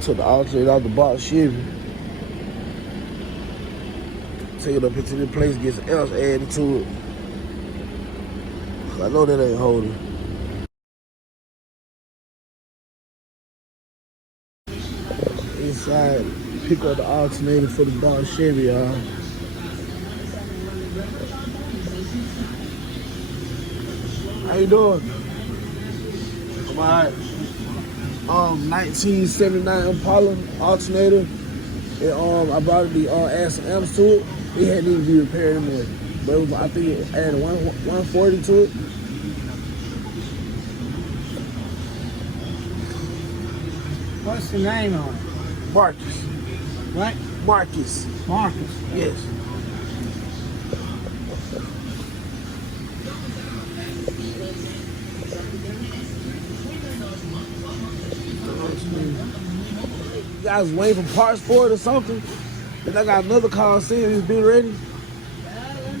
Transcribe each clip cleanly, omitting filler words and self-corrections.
Took the alternator out the Box Chevy. Take it up into the place, get some else added to it. I know that ain't holding. Inside, pick up the alternator for the Box Chevy, y'all. How you doing? I'm alright. 1979 Impala alternator. I brought it to add some amps to it. It hadn't even be repaired anyway. But it was, I think it added 140 to it. What's the name on it? Marcus. What? Marcus. Marcus. Yes. You guys waiting for parts for it or something? Then I got another call saying it's been ready. Let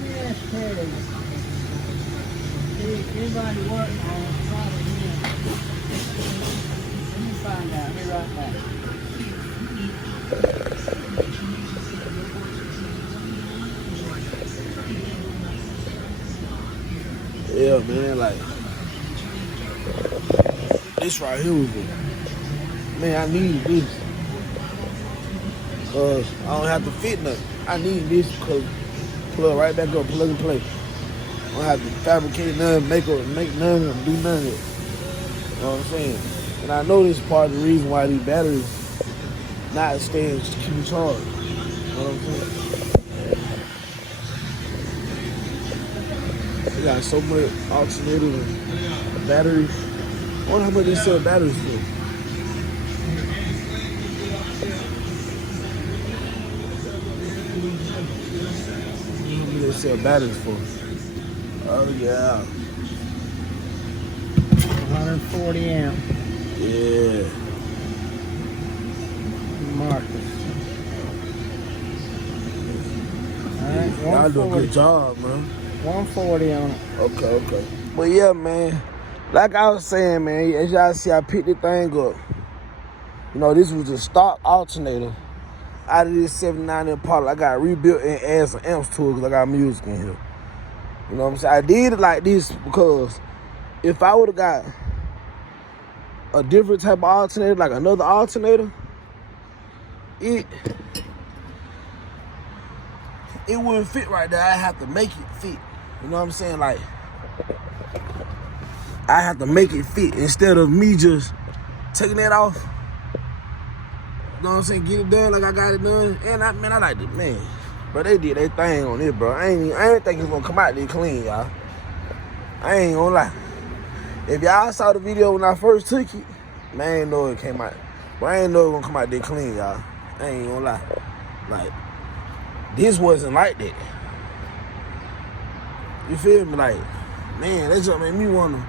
me ask Terry. Anybody work on probably here? Let me find out. Let me write back. Yeah, man, like this right here was it. Man, I need this. Cause I don't have to fit nothing. I need this because plug right back up, plug and play. I don't have to fabricate nothing, make none, do none of it. You know what I'm saying? And I know this is part of the reason why these batteries not staying keep charged. You know what I'm saying? They got so much alternators and batteries. I wonder how much they sell batteries for. They sell batteries for. Oh yeah. 140 amp. Yeah. Marcus. Alright, Y'all do a good job, man. 140 on it. Okay. But yeah, man. Like I was saying, man, as y'all see, I picked the thing up. You know, this was a stock alternator out of this 79 Impala. I got rebuilt and added some amps to it because I got music in here. You know what I'm saying? I did it like this because if I would have got a different type of alternator, like another alternator, it wouldn't fit right there. I have to make it fit. You know what I'm saying? Like, I have to make it fit instead of me just taking that off. You know what I'm saying? Get it done like I got it done. And I like it, man. But they did their thing on it, bro. I ain't think it's gonna come out there clean, y'all. I ain't gonna lie. If y'all saw the video when I first took it, man, I ain't know it came out. But I ain't know it gonna come out there clean, y'all. I ain't gonna lie. Like, this wasn't like that. You feel me? Like, man, that just made me wanna.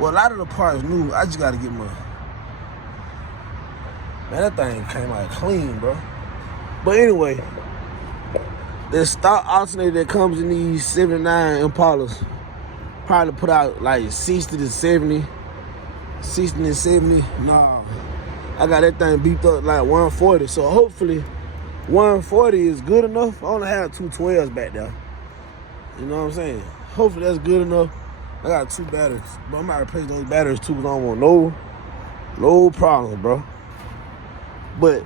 Well, a lot of the parts new. I just gotta get my. Man, that thing came out clean, bro. But anyway, the stock alternator that comes in these 79 Impalas probably put out like 60 to 70. 60 to 70. Nah, I got that thing beeped up like 140. So hopefully 140 is good enough. I only have 212s back there. You know what I'm saying? Hopefully that's good enough. I got 2 batteries, but I might replace those batteries too because I don't want no problems, bro. But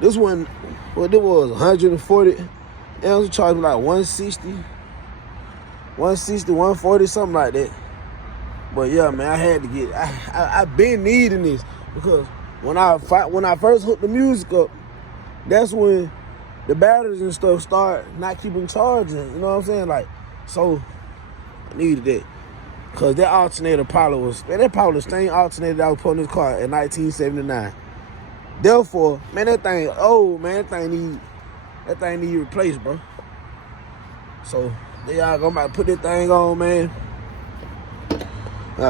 this one, what it was, 140 amps, charged me like 160, 140, something like that. But yeah, man, I had to get. I've been needing this because when I first hooked the music up, that's when the batteries and stuff start not keeping charging. You know what I'm saying? Like, so I needed that. Cause that alternator probably was, man, that probably the same alternator that I was putting in this car in 1979. Therefore, man, that thing old, man. That thing need replaced, bro. So they y'all gonna put that thing on, man.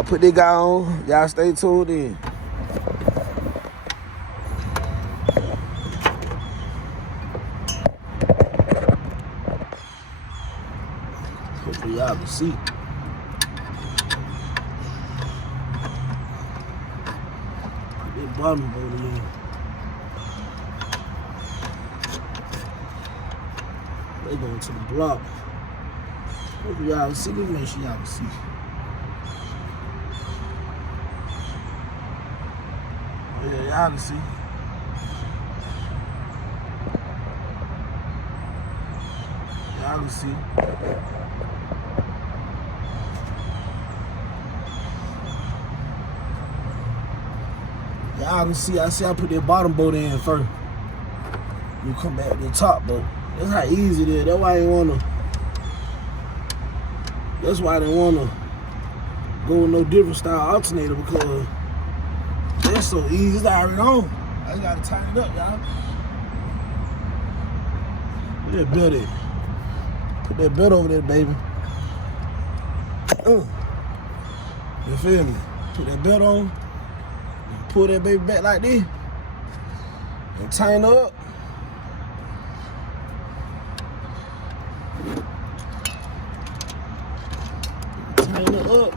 Put that guy on. Y'all stay tuned in. Hopefully y'all can see. bottom bolt in. They going to the block. Hope y'all can see. Let me make sure y'all can see. Oh yeah, y'all can see. Y'all can see. Y'all can see. I put that bottom bolt in first. You come back to the top bolt. That's how easy it is. That's why I didn't wanna. That's why I didn't wanna go with no different style alternator, because that's so easy. It's already on. I just gotta tighten it up, y'all. Put that belt in. Put that belt over there, baby. You feel me? Put that belt on. Pull that baby back like this. And tighten up. Tighten it up.